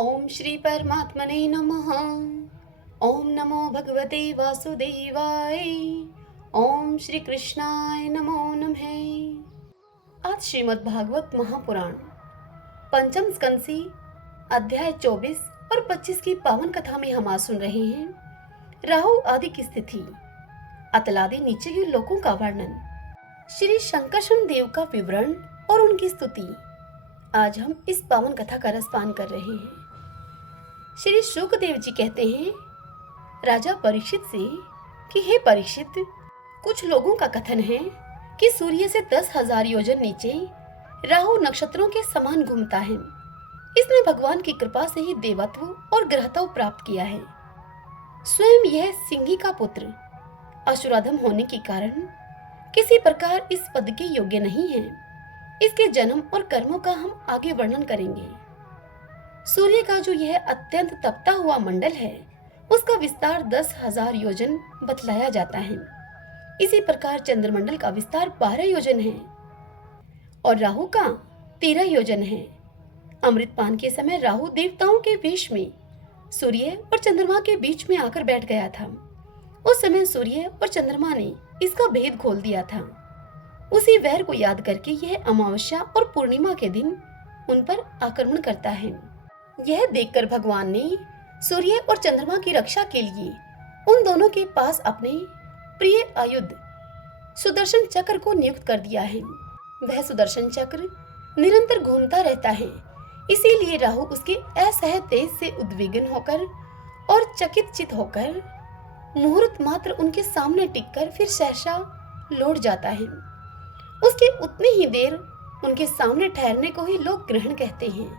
ओम श्री परमात्मने नमः। ओम नमो भगवते वासुदेवाय। ओम श्री कृष्णाय नमो नमः। आज श्रीमद् भागवत महापुराण पंचम स्कंद से अध्याय 24 और 25 की पावन कथा में हम आज सुन रहे हैं राहु आदि की स्थिति, अतलादि नीचे के लोकों का वर्णन, श्री शंकरशरण देव का विवरण और उनकी स्तुति। आज हम इस पावन कथा का रसपान कर रहे हैं। श्री शुकदेव जी कहते हैं राजा परीक्षित से कि हे परीक्षित, कुछ लोगों का कथन है कि सूर्य से 10,000 योजन नीचे राहु नक्षत्रों के समान घूमता है। इसने भगवान की कृपा से ही देवत्व और ग्रहत्व प्राप्त किया है। स्वयं यह सिंही का पुत्र असुराधम होने के कारण किसी प्रकार इस पद के योग्य नहीं है। इसके जन्म और कर्मों का हम आगे वर्णन करेंगे। सूर्य का जो यह अत्यंत तपता हुआ मंडल है, उसका विस्तार 10,000 योजन बतलाया जाता है। इसी प्रकार चंद्रमंडल का विस्तार 12 योजन है और राहु का 13 योजन है। अमृतपान के समय राहु देवताओं के वेश में सूर्य और चंद्रमा के बीच में आकर बैठ गया था। उस समय सूर्य और चंद्रमा ने इसका भेद खोल दिया था। उसी वैर को याद करके यह अमावस्या और पूर्णिमा के दिन उन पर आक्रमण करता है। यह देखकर भगवान ने सूर्य और चंद्रमा की रक्षा के लिए उन दोनों के पास अपने प्रिय आयुध सुदर्शन चक्र को नियुक्त कर दिया है। वह सुदर्शन चक्र निरंतर घूमता रहता है, इसीलिए राहु उसके असह्य तेज से उद्विग्न होकर और चकित चित होकर मुहूर्त मात्र उनके सामने टिककर फिर सहसा लौट जाता है। उसके उतनी ही देर उनके सामने ठहरने को ही लोग ग्रहण कहते हैं।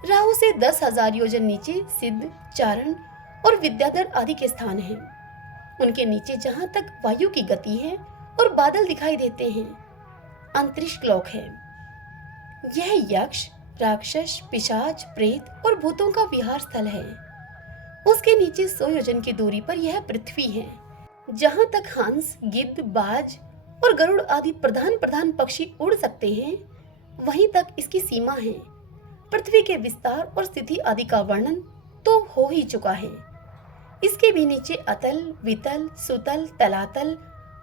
राहु से 10,000 योजन नीचे सिद्ध, चारण और विद्याधर आदि के स्थान हैं। उनके नीचे जहां तक वायु की गति है और बादल दिखाई देते हैं, अंतरिक्ष लोक है। यह यक्ष, राक्षस, पिशाच, प्रेत और भूतों का विहार स्थल है। उसके नीचे 100 योजन की दूरी पर यह पृथ्वी है, जहां तक हंस, गिद्ध, बाज और गरुड़ आदि प्रधान पक्षी उड़ सकते हैं, वहीं तक इसकी सीमा है। पृथ्वी के विस्तार और स्थिति आदि का वर्णन तो हो ही चुका है। इसके भी नीचे अतल, वितल, सुतल, तलातल,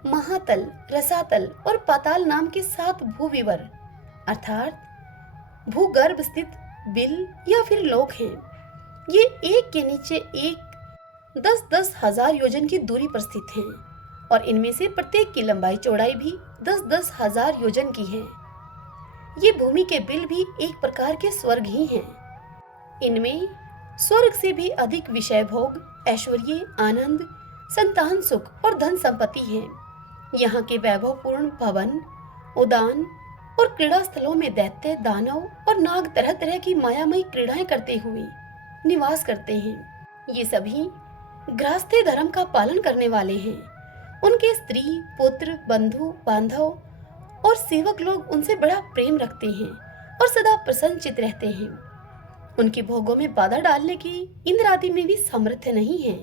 महातल, रसातल और पाताल नाम के 7 भूविवर अर्थात भूगर्भ स्थित बिल या फिर लोक हैं। ये एक के नीचे एक 10-10 हजार योजन की दूरी पर स्थित हैं और इनमें से प्रत्येक की लंबाई चौड़ाई भी 10-10 हजार योजन की है। ये भूमि के बिल भी एक प्रकार के स्वर्ग ही हैं। इनमें स्वर्ग से भी अधिक विषय भोग, ऐश्वर्य, आनंद, संतान सुख और धन संपत्ति है। यहाँ के वैभवपूर्ण भवन, उद्यान और क्रीड़ा स्थलों में दैत्य, दानव और नाग तरह तरह की मायामयी क्रीड़ाएं करते हुए निवास करते हैं। ये सभी गृहस्थी धर्म का पालन करने वाले हैं। उनके स्त्री, पुत्र, बंधु, बांधव और सेवक लोग उनसे बड़ा प्रेम रखते हैं और सदा प्रसन्नचित रहते हैं। उनके भोगों में बाधा डालने की इंद्र आदि में भी सामर्थ्य नहीं है।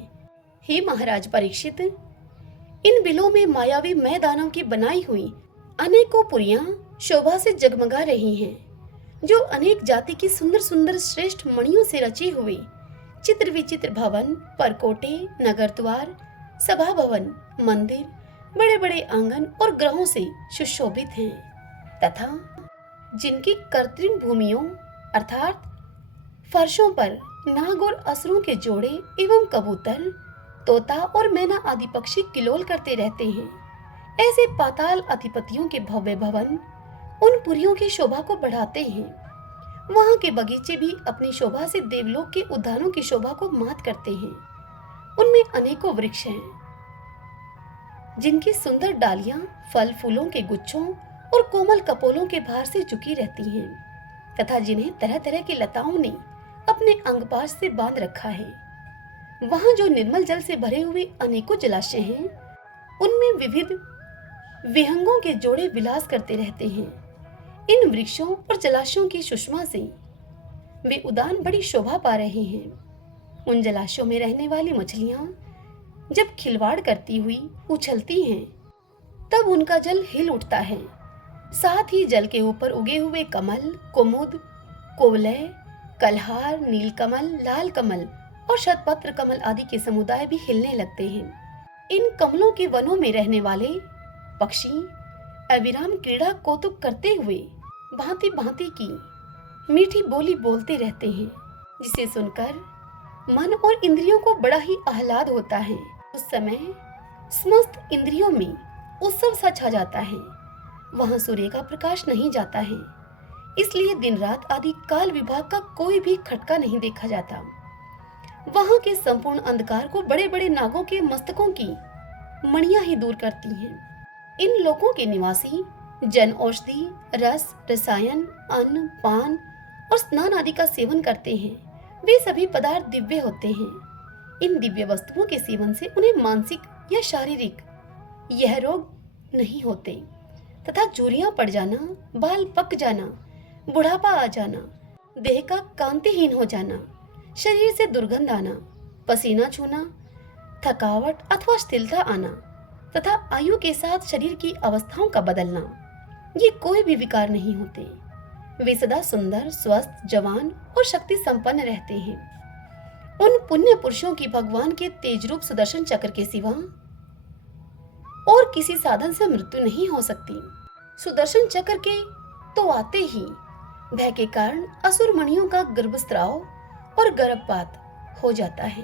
हे महाराज परीक्षित, इन बिलों में मायावी मय दानव की बनाई हुई अनेकों पुरियां शोभा से जगमगा रही हैं, जो अनेक जाति की सुंदर सुंदर श्रेष्ठ मणियों से रचे हुए चित्र विचित्र भवन, परकोटे, नगर द्वार, सभा भवन, मंदिर, बड़े बड़े आंगन और ग्रहों से सुशोभित हैं तथा जिनकी कृत्रिम भूमियों अर्थात फर्शों पर नाग और असुरों के जोड़े एवं कबूतर, तोता और मैना आदि पक्षी किलोल करते रहते हैं। ऐसे पाताल अधिपतियों के भव्य भवन उन पुरियों की शोभा को बढ़ाते हैं। वहां के बगीचे भी अपनी शोभा से देवलोक के उद्यानों की शोभा को मात करते हैं। उनमें अनेकों वृक्ष हैं, जिनकी सुंदर डालियां फल फूलों के गुच्छों और कोमल कपोलों के भार से झुकी रहती हैं तथा जिन्हें तरह तरह की लताओं ने अपने अंगपाश से बांध रखा है। वहां जो निर्मल जल से भरे हुए अनेकों जलाशय हैं, उनमें विविध विहंगों के जोड़े विलास करते रहते हैं। इन वृक्षों और जलाशयों की सुषमा से वे उद्यान बड़ी शोभा पा रहे हैं। उन जलाशयों में रहने वाली मछलियां जब खिलवाड़ करती हुई उछलती हैं, तब उनका जल हिल उठता है। साथ ही जल के ऊपर उगे हुए कमल, कुमुद, कोवलय, कलहार, नीलकमल, लाल कमल और शतपत्र कमल आदि के समुदाय भी हिलने लगते हैं। इन कमलों के वनों में रहने वाले पक्षी अविराम क्रीड़ा कौतुक करते हुए भांति भांति की मीठी बोली बोलते रहते हैं, जिसे सुनकर मन और इंद्रियों को बड़ा ही आह्लाद होता है। उस समय समस्त इंद्रियों में उत्सव सा छा जाता है। वहां सूर्य का प्रकाश नहीं जाता है, इसलिए दिन रात आदि काल विभाग का कोई भी खटका नहीं देखा जाता। वहां के संपूर्ण अंधकार को बड़े बड़े नागों के मस्तकों की मणियां ही दूर करती हैं। इन लोगों के निवासी जन औषधि, रस, रसायन, अन्न, पान और स्नान आदि का सेवन करते हैं। वे सभी पदार्थ दिव्य होते हैं। इन दिव्य वस्तुओं के सेवन से उन्हें मानसिक या शारीरिक यह रोग नहीं होते तथा झुर्रियां पड़ जाना, बाल पक जाना, बुढ़ापा आ जाना, देह का कांतिहीन हो जाना, शरीर से दुर्गंध आना, पसीना छूना, थकावट अथवा स्थिरता आना तथा आयु के साथ शरीर की अवस्थाओं का बदलना, ये कोई भी विकार नहीं होते। वे सदा सुंदर, स्वस्थ, जवान और शक्ति संपन्न रहते हैं। उन पुण्य पुरुषों की भगवान के तेज रूप सुदर्शन चक्र के सिवा और किसी साधन से मृत्यु नहीं हो सकती। सुदर्शन चक्र के तो आते ही भय के कारण असुर मणियों का गर्भस्राव और गर्भपात हो जाता है।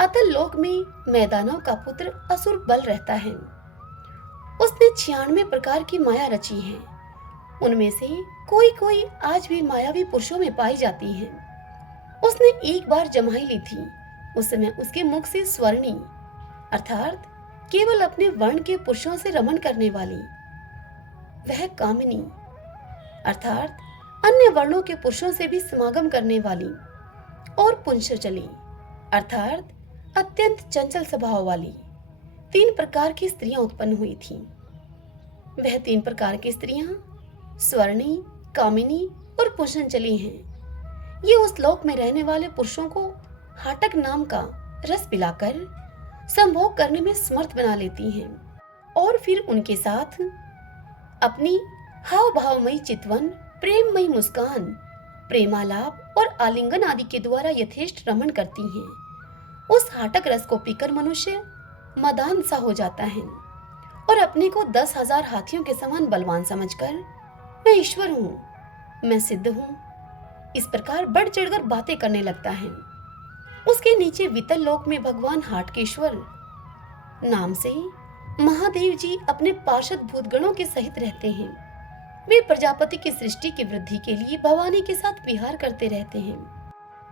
अतल लोक में मैदानव का पुत्र असुर बल रहता है। उसने 96 प्रकार की माया रची है। उनमें से कोई कोई आज भी मायावी पुरुषों में पाई जाती है। उसने एक बार जमाई ली थी। उस समय उसके मुख से स्वर्णी अर्थात केवल अपने वर्ण के पुरुषों से रमण करने वाली, वह कामिनी अर्थात अन्य वर्णों के पुरुषों से भी समागम करने वाली और पुंसचली अर्थात अत्यंत चंचल स्वभाव वाली 3 प्रकार की स्त्रियां उत्पन्न हुई थीं। वह 3 प्रकार की स्त्रियां स्वर्णी, कामिनी और पुंसचली हैं। ये उस लोक में रहने वाले पुरुषों को हाटक नाम का रस पिलाकर संभोग करने में समर्थ बना लेती हैं और फिर उनके साथ अपनी हाव भावमयी चितवन, प्रेममयी मुस्कान, प्रेमालाप और आलिंगन आदि के द्वारा यथेष्ट रमण करती हैं। उस हाटक रस को पीकर मनुष्य मदान सा हो जाता है और अपने को 10,000 हाथियों के समान बलवान समझकर मैं ईश्वर हूँ, मैं सिद्ध हूँ, इस प्रकार बढ़ चढ़कर बातें करने लगता है। उसके नीचे वितल लोक में भगवान हाटकेश्वर नाम से महादेव जी अपने पार्षद भूतगणों के सहित रहते हैं। वे प्रजापति की सृष्टि की वृद्धि के लिए भवानी के साथ विहार करते रहते हैं।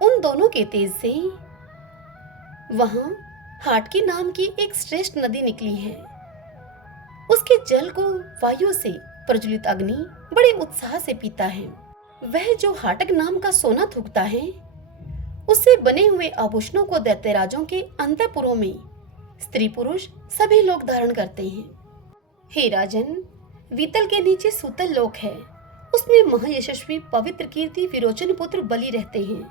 उन दोनों के तेज से वहां हाटकी नाम की एक श्रेष्ठ नदी निकली है। उसके जल को वायु से प्रज्वलित अग्नि बड़े उत्साह से पीता है। वह जो हाटक नाम का सोना थूकता है, उससे बने हुए आभूषणों को दैत्यराजों के अंतःपुरों में स्त्री पुरुष सभी लोग धारण करते हैं। हे राजन, वीतल के नीचे सूतल लोक है। उसमें महायशस्वी पवित्र कीर्ति विरोचन पुत्र बलि रहते हैं।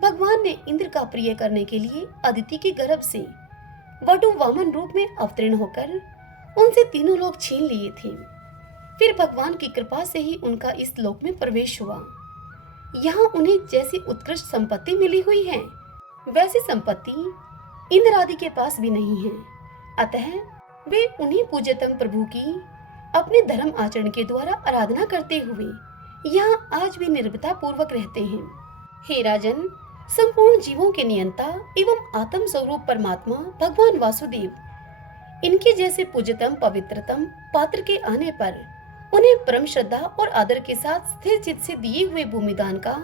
भगवान ने इंद्र का प्रिय करने के लिए अदिति के गर्भ से वटु वामन रूप में अवतीर्ण होकर उनसे तीनों लोग छीन लिए थे। फिर भगवान की कृपा से ही उनका इस लोक में प्रवेश हुआ। यहाँ उन्हें जैसी उत्कृष्ट संपत्ति मिली हुई है, वैसी संपत्ति इंद्र आदि के पास भी नहीं है। अतः वे उन्हीं पूज्यतम प्रभु की अपने धर्म आचरण के द्वारा आराधना करते हुए यहाँ आज भी निर्भयता पूर्वक रहते हैं। हे राजन, संपूर्ण जीवों के नियंता एवं आत्म स्वरूप परमात्मा भगवान वासुदेव, इनके जैसे पूज्यतम पवित्रतम पात्र के आने पर उन्हें परम श्रद्धा और आदर के साथ स्थिर चित्त से दिए हुए भूमिदान का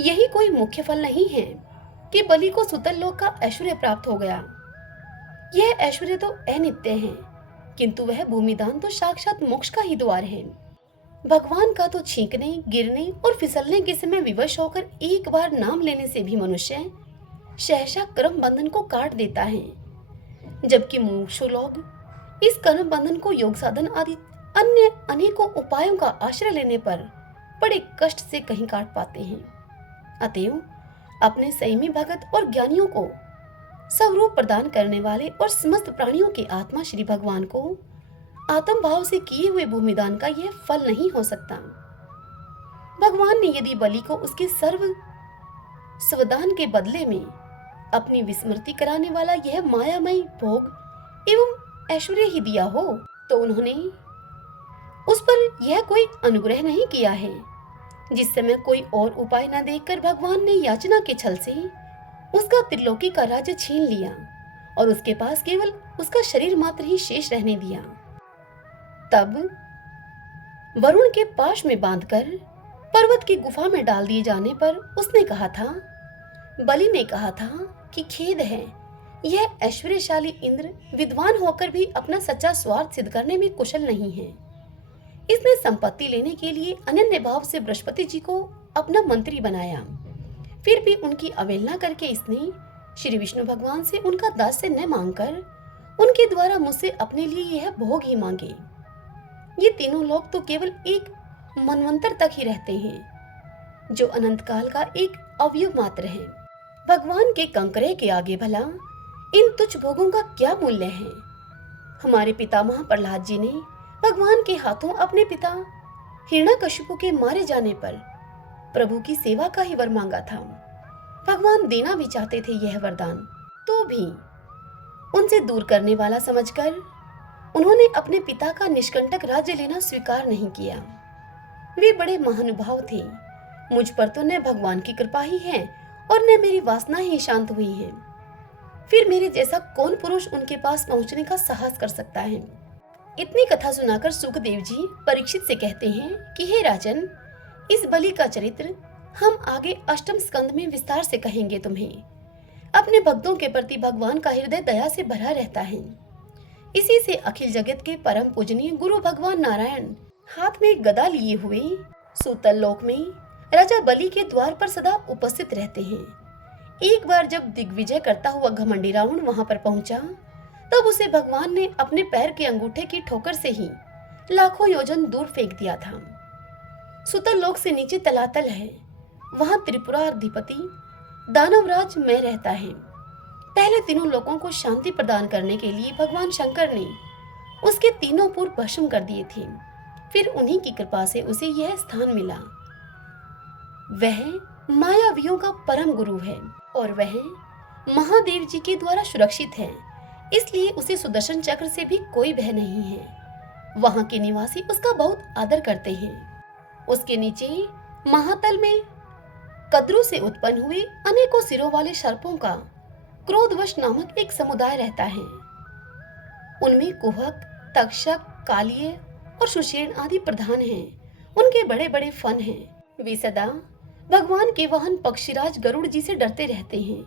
यही कोई मुख्य फल नहीं है कि बलि को सुतल लोक का ऐश्वर्य प्राप्त हो गया। यह ऐश्वर्य तो अनित्य है, किंतु वह भूमिदान तो साक्षात मोक्ष का ही द्वार है। भगवान का तो छींकने, गिरने और फिसलने के समय विवश होकर एक बार नाम लेने से भी मनुष्य सहसा कर्म बंधन को काट देता है, जबकि मुमुक्षु लोग इस कर्म बंधन को योग साधन आदि अन्य अनेकों उपायों का आश्रय लेने पर बड़े कष्ट से कहीं काट पाते हैं। अतएव अपने संयमी भगत और ज्ञानियों को स्वरूप प्रदान करने वाले और समस्त प्राणियों के आत्मा श्री भगवान को आत्म भाव से किए हुए भूमिदान का यह फल नहीं हो सकता। भगवान ने यदि बलि को उसके सर्व स्वदान के बदले में अपनी विस्मृति कराने वाला यह मायामयी भोग एवं ऐश्वर्य ही दिया हो, तो उन्होंने उस पर यह कोई अनुग्रह नहीं किया है। जिस समय कोई और उपाय न देखकर भगवान ने याचना के छल से उसका त्रिलोकी का राज्य छीन लिया और उसके पास केवल उसका शरीर मात्र ही शेष रहने दिया। तब वरुण के पाश में बांधकर पर्वत की गुफा में डाल दिए जाने पर उसने कहा था, बलि ने कहा था कि खेद है, यह ऐश्वर्यशाली इंद्र विद्वान होकर भी अपना सच्चा स्वार्थ सिद्ध करने में कुशल नहीं है। इसने संपत्ति लेने के लिए अनन्य भाव से बृहस्पति जी को अपना मंत्री बनाया, फिर भी उनकी अवहेलना करके इसने श्री विष्णु भगवान से उनका दास्य न मांगकर उनके द्वारा मुझसे अपने लिए यह भोग ही मांगे। ये तीनों लोग तो केवल एक मनवंतर तक ही रहते हैं, जो अनंत काल का एक अवयव मात्र है। भगवान के कंकरे के आगे भला इन तुच्छ भोगों का क्या मूल्य है। हमारे पितामह प्रहलाद जी ने भगवान के हाथों अपने पिता हिरण्यकशिपु के मारे जाने पर प्रभु की सेवा का ही वर मांगा था। भगवान देना भी चाहते थे यह वरदान, तो भी उनसे दूर करने वाला समझकर उन्होंने अपने पिता का निष्कंटक राज्य लेना स्वीकार नहीं किया। वे बड़े महानुभाव थे। मुझ पर तो न भगवान की कृपा ही है और न मेरी वासना ही शांत हुई है। फिर मेरे जैसा कौन पुरुष उनके पास पहुंचने का साहस कर सकता है। इतनी कथा सुनाकर सुखदेव जी परीक्षित से कहते हैं कि हे राजन, इस बलि का चरित्र हम आगे अष्टम स्कंद में विस्तार से कहेंगे तुम्हें। अपने भक्तों के प्रति भगवान का हृदय दया से भरा रहता है। इसी से अखिल जगत के परम पूजनीय गुरु भगवान नारायण हाथ में गदा लिए हुए सूतल लोक में राजा बलि के द्वार पर सदा उपस्थित रहते हैं। एक बार जब दिग्विजय करता हुआ घमंडी रावण वहां पर पहुंचा, तब उसे भगवान ने अपने पैर के अंगूठे की ठोकर से ही लाखों योजन दूर फेंक दिया था। सुतल लोक से नीचे तलातल है, वहां त्रिपुरा अधिपति दानवराज में रहता है। पहले तीनों लोगों को शांति प्रदान करने के लिए भगवान शंकर ने उसके तीनों पुर भस्म कर दिए थे। फिर उन्हीं की कृपा से उसे यह स्थान मिला। वह मायावियों का परम गुरु है और वह महादेव जी के द्वारा सुरक्षित है, इसलिए उसे सुदर्शन चक्र से भी कोई भय नहीं है। वहां के निवासी उसका बहुत आदर करते हैं। उसके नीचे महातल में कद्रू से उत्पन्न हुए अनेकों सिरों वाले सर्पों का क्रोधवश नामक एक समुदाय रहता है। उनमें कुहक, तक्षक, कालिय और सुषेण आदि प्रधान हैं। उनके बड़े बड़े फन हैं। वे सदा भगवान के वाहन पक्षीराज गरुड़ जी से डरते रहते हैं,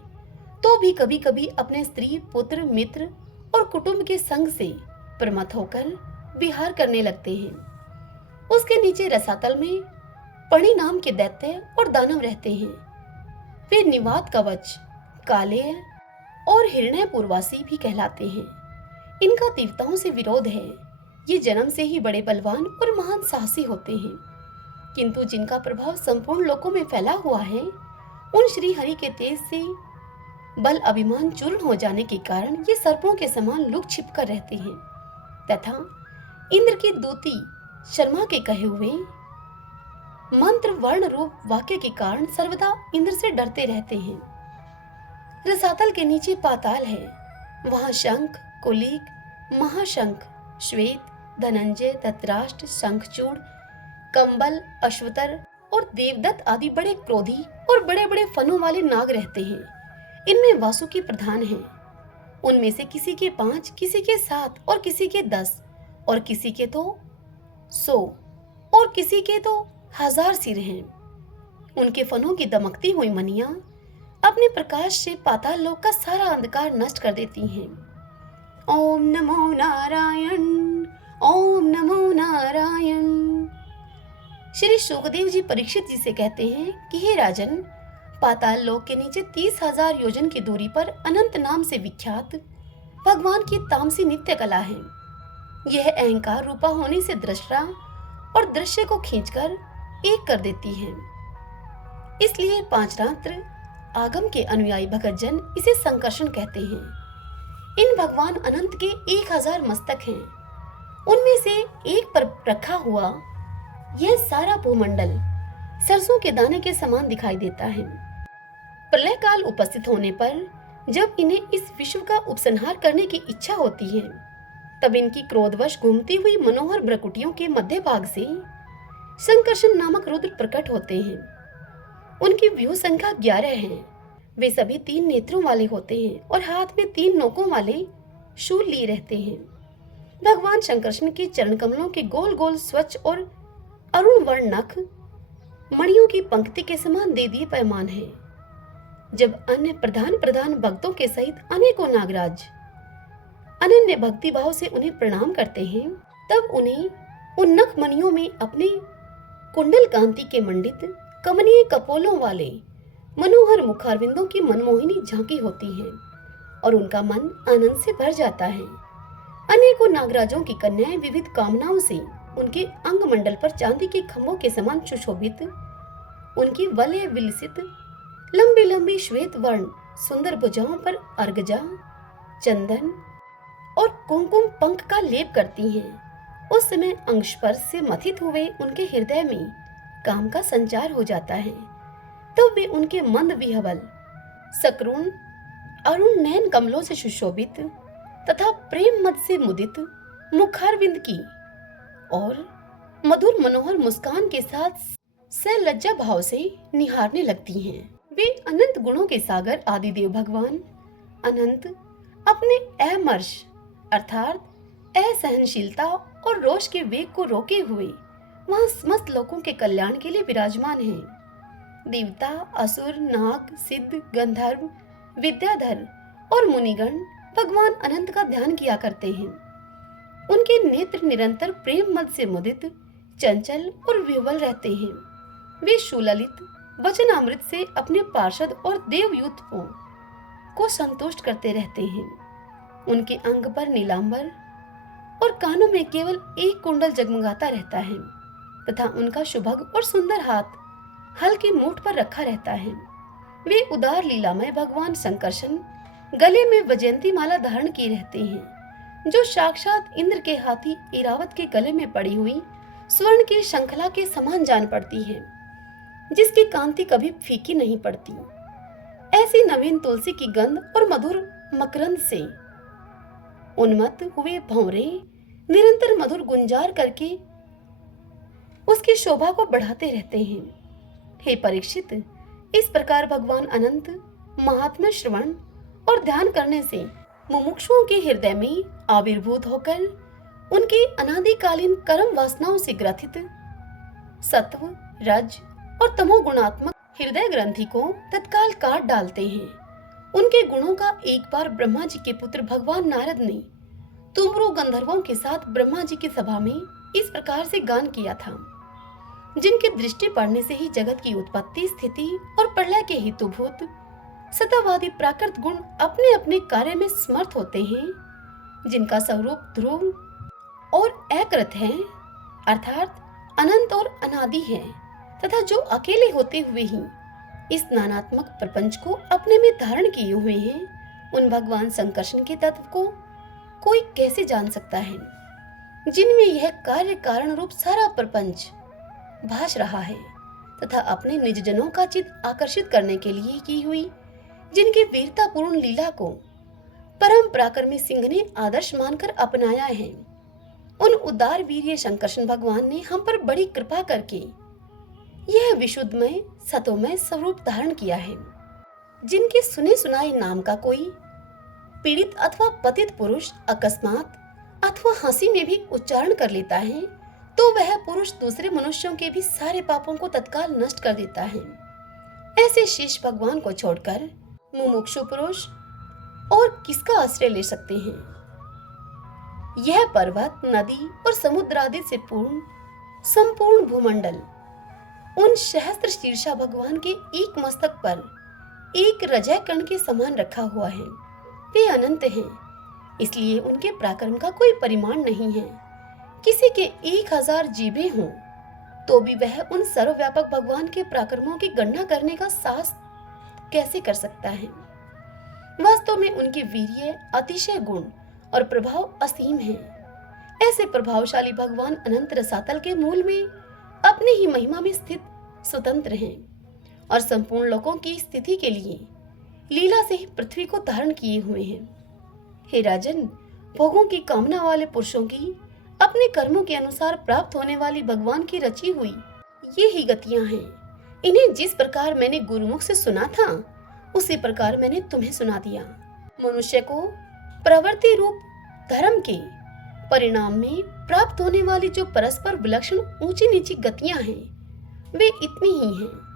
तो भी कभी कभी अपने स्त्री, पुत्र, मित्र और कुटुंब के संग से प्रमत्त होकर विहार करने लगते हैं। उसके नीचे रसातल में पणि नाम के दैत्य और दानव रहते हैं। वे निवात कवच, कालेय और हिरण्यपुरवासी भी कहलाते हैं। इनका देवताओं से विरोध है। ये जन्म से ही बड़े बलवान और महान साहसी होते हैं, किंतु जिनका प्रभाव संपूर्ण लोकों में फैला हुआ है, उन श्री हरि के तेज से बल अभिमान चूर्ण हो जाने के कारण ये सर्पों के समान लुक छिप कर रहते हैं तथा इंद्र की दूती शर्मा के कहे हुए मंत्र वर्ण रूप वाक्य के कारण सर्वदा इंद्र से डरते रहते हैं। रसातल के नीचे पाताल है। वहां शंख, कुलिक, महाशंख, श्वेत, धनंजय, धतराष्ट्र, शंखचूड़, कंबल, अश्वतर और देवदत्त आदि बड़े क्रोधी और बड़े बड़े फनों वाले नाग रहते हैं। इनमें वासुकी प्रधान हैं। उनमें से किसी के 5, किसी के 7 और किसी के 10 और किसी के तो 100 और किसी के तो 1000 सिर हैं। उनके फनों की दमकती हुई मनियां अपने प्रकाश से पाताल लोक का सारा अंधकार नष्ट कर देती हैं। ओम नमो नारायण, ओम नमो नारायण। श्री सुखदेव जी परीक्षित जी से कहते हैं कि हे राजन, पाताल लोक के नीचे 30,000 योजन की दूरी पर अनंत नाम से विख्यात भगवान की तामसी नित्य कला है। यह अहंकार रूपा होने से दृष्टा और दृश्य को खींचकर एक कर देती है। इसलिए 5 रात्र आगम के अनुयायी भगत जन इसे संकर्षण कहते हैं। इन भगवान अनंत के 1000 मस्तक हैं। उनमें से एक पर रखा हुआ यह सारा भूमंडल सरसों के दाने के समान दिखाई देता है। प्रलय काल उपस्थित होने पर जब इन्हें इस विश्व का उपसंहार करने की इच्छा होती है, तब इनकी क्रोधवश घूमती हुई मनोहर भ्रकुटियों के मध्य भाग से संकर्षण नामक रुद्र प्रकट होते हैं। उनकी व्यूह संख्या 11 है। वे सभी 3 नेत्रों वाले होते हैं और हाथ में 3 नोकों वाले शूल लिए रहते हैं। भगवान शंकरष्ण के चरण कमलों के गोल गोल स्वच्छ और अरुण वर्ण नख मणियों की पंक्ति के समान देदीय पैमान है। जब अन्य प्रधान प्रधान भक्तों के सहित अनेकों नागराज अनन्य भक्ति भाव से उन्हें प्रणाम करते हैं, तब उन्हें उन नख मणियों में अपने कुंडल कांति के मंडित कमनीय कपोलों वाले मनोहर मुखारविंदों की मनमोहिनी झांकी होती है और उनका मन आनंद से भर जाता है। अनेकों नागराजों की कन्याएं विविध कामनाओं से उनके अंग मंडल पर चांदी के खंभों के समान सुशोभित, उनकी वलय विलसित लंबी लंबी श्वेत वर्ण सुंदर भुजाओं पर अर्गजा, चंदन और कुमकुम पंख का लेप करती हैं। उस समय अंगस्पर्श से मथित हुए उनके हृदय में काम का संचार हो जाता है। तब वे उनके मंद विहवल सकरुण अरुण नयन कमलों से सुशोभित तथा प्रेम मद से मुदित मुखारविंद की और मधुर मनोहर मुस्कान के साथ सलज्जा भाव से निहारने लगती हैं। वे अनंत गुणों के सागर आदिदेव भगवान अनंत अपने अमर्ष अर्थात असहनशीलता और रोष के वेग को रोके हुए वहां समस्त लोगों के कल्याण के लिए विराजमान हैं। देवता, असुर, नाग, सिद्ध, गंधर्व, विद्याधर और मुनिगण भगवान अनंत का ध्यान किया करते हैं। उनके नेत्र निरंतर प्रेम मद से मुदित, चंचल और विह्वल रहते हैं। वे सुललित वचनामृत से अपने पार्षद और देवयूतों को संतुष्ट करते रहते हैं। उनके अंग पर नीलांबर और कानों में केवल एक कुंडल जगमगाता रहता है तथा उनका शुभग और सुंदर हाथ हल्के मूठ पर रखा रहता है। वे उदार लीलामय भगवान संकर्षण गले में वैजयंती माला धारण किए रहते हैं, जो साक्षात इंद्र के हाथी इरावत के गले में पड़ी हुई स्वर्ण की श्रृंखला के समान जान पड़ती है, जिसकी कांति कभी फीकी नहीं पड़ती। ऐसी नवीन तुलसी की गंध और मधुर मकरंद से उन्मत्त हुए भंवरे निरंतर मधुर गुंजार करके उसकी शोभा को बढ़ाते रहते हैं। हे परीक्षित, इस प्रकार भगवान अनंत महात्म्य श्रवण और ध्यान करने से मुमुक्षुओं के हृदय में आविर्भूत होकर उनके अनादिकालीन कर्म वासनाओं से ग्रथित सत्व, रज और तमोगुणात्मक हृदय ग्रंथि को तत्काल काट डालते हैं। उनके गुणों का एक बार ब्रह्मा जी के पुत्र भगवान नारद ने तुमरो गंधर्वों के साथ ब्रह्मा जी की सभा में इस प्रकार से गान किया था, जिनके दृष्टि पड़ने से ही जगत की उत्पत्ति, स्थिति और प्रलय के हेतुभूत सतावादी प्राकृत गुण अपने अपने कार्य में समर्थ होते हैं, जिनका स्वरूप ध्रुव और अकृत है अर्थात अनंत और अनादि है, तथा जो अकेले होते हुए ही इस नानात्मक प्रपंच को अपने में धारण किए हुए हैं, उन भगवान संकर्षण के तत्व को कोई कैसे जान सकता है, जिनमें यह कार्य कारण रूप सारा प्रपंच भास रहा है तथा अपने निज जनों का चित्त आकर्षित करने के लिए की हुई जिनकी वीरतापूर्ण लीला को परम पराक्रमी सिंह ने आदर्श मानकर अपनाया है, उन उदार वीर्य शंकरषण भगवान ने हम पर बड़ी कृपा करके यह विशुद्धमय सतोमय स्वरूप धारण किया है। जिनके सुने सुनाए नाम का कोई पीड़ित अथवा पतित पुरुष अकस्मात अथवा हंसी में भी उच्चारण कर लेता है, तो वह पुरुष दूसरे मनुष्यों के भी सारे पापों को तत्काल नष्ट कर देता है। ऐसे शेष भगवान को छोड़कर मुमुक्षु पुरुष और किसका आश्रय ले सकते हैं। यह पर्वत, नदी और समुद्र आदि से पूर्ण संपूर्ण भूमंडल उन सहस्त्र शीर्षा भगवान के एक मस्तक पर एक रजय कण के समान रखा हुआ है। वे अनंत हैं, इसलिए उनके पराक्रम का कोई परिमाण नहीं है। किसी के 1000 जीभें हों तो भी वह उन सर्वव्यापक भगवान के पराक्रमों की गणना करने का साहस कैसे कर सकता है। वास्तव में उनके वीर्य, अतिशय गुण और प्रभाव असीम है। ऐसे प्रभावशाली भगवान अनंत रसातल के मूल में अपनी ही महिमा में स्थित स्वतंत्र हैं और संपूर्ण लोकों की स्थिति के लिए लीला से ही पृथ्वी को धारण किए हुए हैं। हे राजन, भोगों की कामना वाले पुरुषों की अपने कर्मों के अनुसार प्राप्त होने वाली भगवान की रची हुई ये ही गतियां हैं। इन्हें जिस प्रकार मैंने गुरुमुख से सुना था उसी प्रकार मैंने तुम्हें सुना दिया। मनुष्य को प्रवृत्ति रूप धर्म के परिणाम में प्राप्त होने वाली जो परस्पर विलक्षण ऊंची नीची गतियां हैं वे इतनी ही हैं।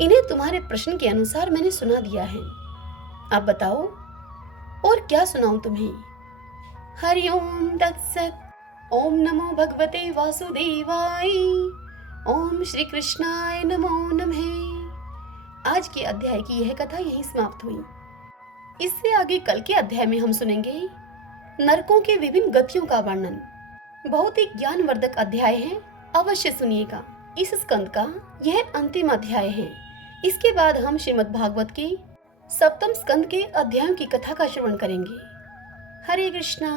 इन्हें तुम्हारे प्रश्न के अनुसार मैंने सुना दिया है। अब बताओ और क्या सुनाऊं तुम्हें। हरि ओम तत्सत। ओम नमो भगवते वासुदेवाय। ओम श्री कृष्णाय नमो नमः। आज के अध्याय की यह कथा यहीं समाप्त हुई। इससे आगे कल के अध्याय में हम सुनेंगे नरकों के विभिन्न गतियों का वर्णन। बहुत ही ज्ञानवर्धक अध्याय है, अवश्य सुनिएगा। इस स्कंद का यह अंतिम अध्याय है। इसके बाद हम श्रीमद् भागवत के सप्तम स्कंद के अध्यायों की कथा का श्रवण करेंगे। हरे कृष्णा।